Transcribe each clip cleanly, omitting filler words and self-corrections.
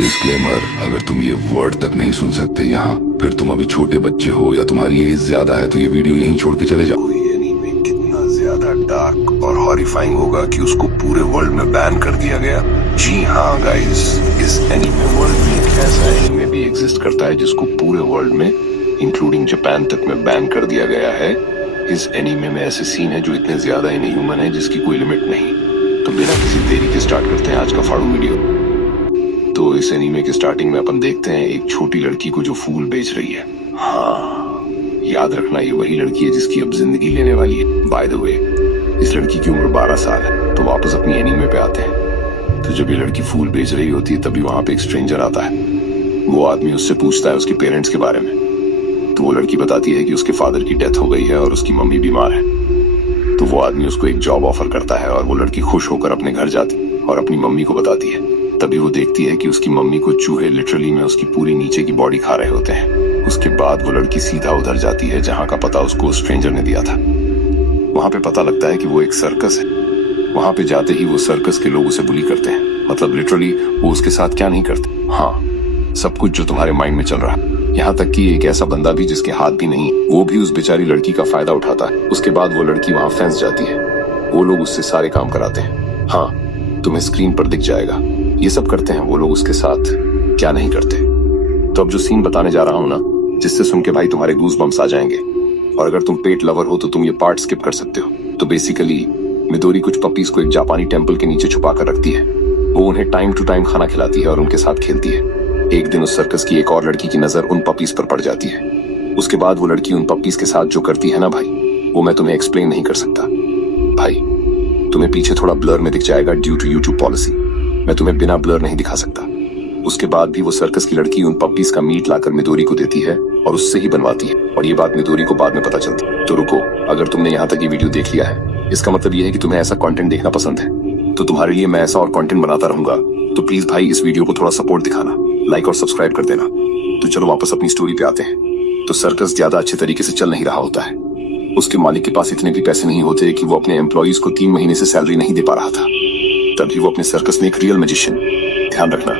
Disclaimer, अगर तुम ये वर्ड तक नहीं सुन सकते यहाँ, फिर तुम अभी छोटे बच्चे हो या तुम्हारी एज ज्यादा है तो ये वीडियो यहीं छोड़ के चले जाओ। ये एनीमे कितना ज्यादा डार्क और हॉरिफाइंग होगा कि उसको पूरे वर्ल्ड में बैन कर दिया गया। जी हाँ गाइस, इस एनीमे वर्ल्ड में एक ऐसा एनीमे भी एग्जिस्ट करता है जिसको पूरे वर्ल्ड में इंक्लूडिंग जापान तक में बैन कर दिया गया है। इस एनीमे में ऐसे सीन है जो इतने ज्यादा इनह्यूमन है जिसकी कोई लिमिट नहीं। तो बिना किसी देरी के स्टार्ट करते हैं आज का फाड़ू वीडियो। तो इस एनीमे के स्टार्टिंग में अपन देखते हैं एक छोटी लड़की को जो फूल बेच रही है। हाँ, याद रखना ये वही लड़की है जिसकी अब जिंदगी लेने वाली है। बाय द वे, इस लड़की की उम्र 12 साल है। तो वापस अपनी एनीमे पे आते हैं। तो जब ये लड़की फूल बेच रही होती है तभी वहां पे एक स्ट्रेंजर आता है। वो आदमी उससे पूछता है उसके पेरेंट्स के बारे में। तो वो लड़की बताती है कि उसके फादर की डेथ हो गई है और उसकी मम्मी बीमार है। तो वो आदमी उसको एक जॉब ऑफर करता है और वो लड़की खुश होकर अपने घर जाती और अपनी मम्मी को बताती है। तभी वो देखती है कि उसकी मम्मी को चूहे लिटरली में उसकी पूरी नीचे की बॉडी खा रहे होते हैं। उसके बाद वो लड़की सीधा उधर जाती है जहां का पता उसको स्ट्रेंजर ने दिया था। वहां पे पता लगता है कि वो एक सर्कस है। वहां पे जाते ही वो सर्कस के लोग उसे बुली करते हैं। मतलब लिटरली वो उसके साथ क्या नहीं करते। हाँ, सब कुछ जो तुम्हारे माइंड में चल रहा है। यहाँ तक कि एक ऐसा बंदा भी जिसके हाथ भी नहीं, वो भी उस बेचारी लड़की का फायदा उठाता है। उसके बाद वो लड़की वहां फंस जाती है। वो लोग उससे सारे काम कराते हैं। हाँ, तुम्हें स्क्रीन पर दिख जाएगा। ये सब करते हैं वो लोग उसके साथ, क्या नहीं करते। तो अब जो सीन बताने जा रहा हूं ना, जिससे सुन के भाई तुम्हारे गूज बम्स आ जाएंगे। और अगर तुम पेट लवर हो तो तुम ये पार्ट स्किप कर सकते हो। तो बेसिकली मिदोरी कुछ पपीज को एक जापानी टेम्पल के नीचे छुपा कर रखती है। वो उन्हें टाइम टू टाइम खाना खिलाती है और उनके साथ खेलती है। एक दिन उस सर्कस की एक और लड़की की नजर उन पपीज पर पड़ जाती है। उसके बाद वो लड़की उन पपीज के साथ जो करती है ना भाई, वो मैं तुम्हें एक्सप्लेन नहीं कर सकता। भाई, तुम्हें पीछे थोड़ा ब्लर में दिख जाएगा ड्यू टू यूट्यूब पॉलिसी। मैं तुम्हें बिना ब्लर नहीं दिखा सकता। उसके बाद भी वो सर्कस की लड़की उन पपीज का मीट लाकर मिदोरी को देती है और उससे ही बनवाती है। और ये बात मिदोरी को बाद में पता चलती है। तो रुको, अगर तुमने यहाँ तक ये वीडियो देख लिया है, इसका मतलब ये है कि तुम्हें ऐसा कंटेंट देखना पसंद है। तो तुम्हारे लिए मैं ऐसा और कंटेंट बनाता रहूंगा। तो प्लीज भाई इस वीडियो को थोड़ा सपोर्ट दिखाना, लाइक और सब्सक्राइब कर देना। तो चलो वापस अपनी स्टोरी पे आते हैं। तो सर्कस ज्यादा अच्छे तरीके से चल नहीं रहा होता है। उसके मालिक के पास इतने भी पैसे नहीं होते कि वो अपने एम्प्लॉइज को 3 महीने से सैलरी नहीं दे पा रहा था। तभी वो अपने सर्कस में एक रियल मैजिशियन, ध्यान रखना,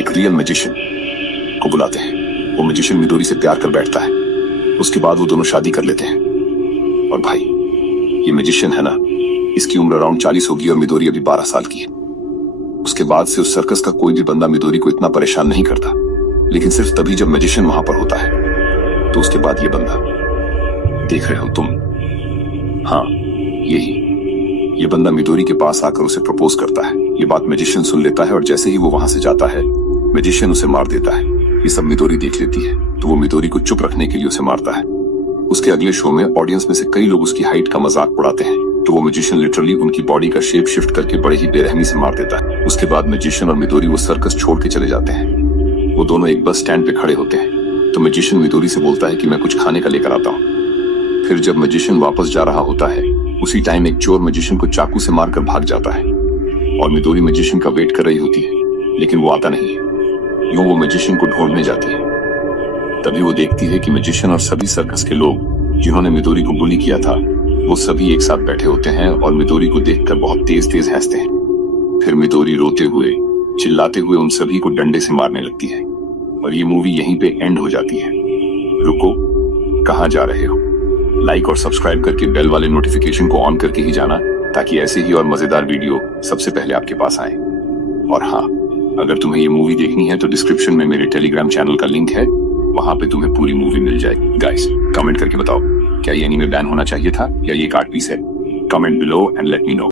एक रियल मैजिशियन को बुलाते हैं। वो मैजिशियन मिदोरी से प्यार कर बैठता है। उसके बाद वो दोनों शादी कर लेते हैं। और भाई, ये मैजिशियन है ना, इसकी उम्र अराउंड 40 होगी और मिदोरी अभी 12 साल की है। उसके बाद से उस सर्कस का कोई भी बंदा मिदोरी को इतना परेशान नहीं करता। लेकिन सिर्फ तभी जब मैजिशियन वहां पर होता है। तो उसके बाद ये बंदा, देख रहे हो तुम, हाँ यही, ये बंदा मिदोरी के पास आकर उसे प्रपोज करता है। ये बात मैजिशियन सुन लेता है और जैसे ही वो वहां से जाता है, मैजिशियन उसे मार देता है। ये सब मिदोरी देख लेती है। तो वो मिदोरी को चुप रखने के लिए उसे मारता है। उसके अगले शो में ऑडियंस में से कई लोग उसकी हाइट का मजाक उड़ाते हैं। तो वो मैजिशियन लिटरली उनकी बॉडी का शेप शिफ्ट करके बड़े ही बेरहमी से मार देता है। उसके बाद मैजिशियन और मिदोरी वो सर्कस छोड़ के चले जाते हैं। वो दोनों एक बस स्टैंड पे खड़े होते हैं। तो मैजिशियन मिदोरी से बोलता है कि मैं कुछ खाने का लेकर आता हूँ। फिर जब मैजिशियन वापस जा रहा होता है, उसी टाइम एक चोर मैजिशियन को चाकू से मारकर भाग जाता है। और मिदोरी मैजिशियन का वेट कर रही होती है, लेकिन वो आता नहीं है। यूं वो मैजिशियन को ढूंढने जाती है। तभी वो देखती है कि मैजिशियन और सभी सर्कस के लोग जिन्होंने मिदोरी को बुली किया था, वो सभी एक साथ बैठे होते हैं और मिदोरी को देखकर बहुत तेज तेज हंसते हैं। फिर मिदोरी रोते हुए, चिल्लाते हुए उन सभी को डंडे से मारने लगती है। और ये मूवी यहीं पे एंड हो जाती है। रुको, कहाँ जा रहे हो? लाइक और सब्सक्राइब करके बेल वाले नोटिफिकेशन को ऑन करके ही जाना, ताकि ऐसे ही और मजेदार वीडियो सबसे पहले आपके पास आए। और हाँ, अगर तुम्हें ये मूवी देखनी है तो डिस्क्रिप्शन में मेरे टेलीग्राम चैनल का लिंक है, वहां पे तुम्हें पूरी मूवी मिल जाएगी। गाइस, कमेंट करके बताओ, क्या ये एनीमे बैन होना चाहिए था या ये एक आर्ट पीस है? Comment below and let me know.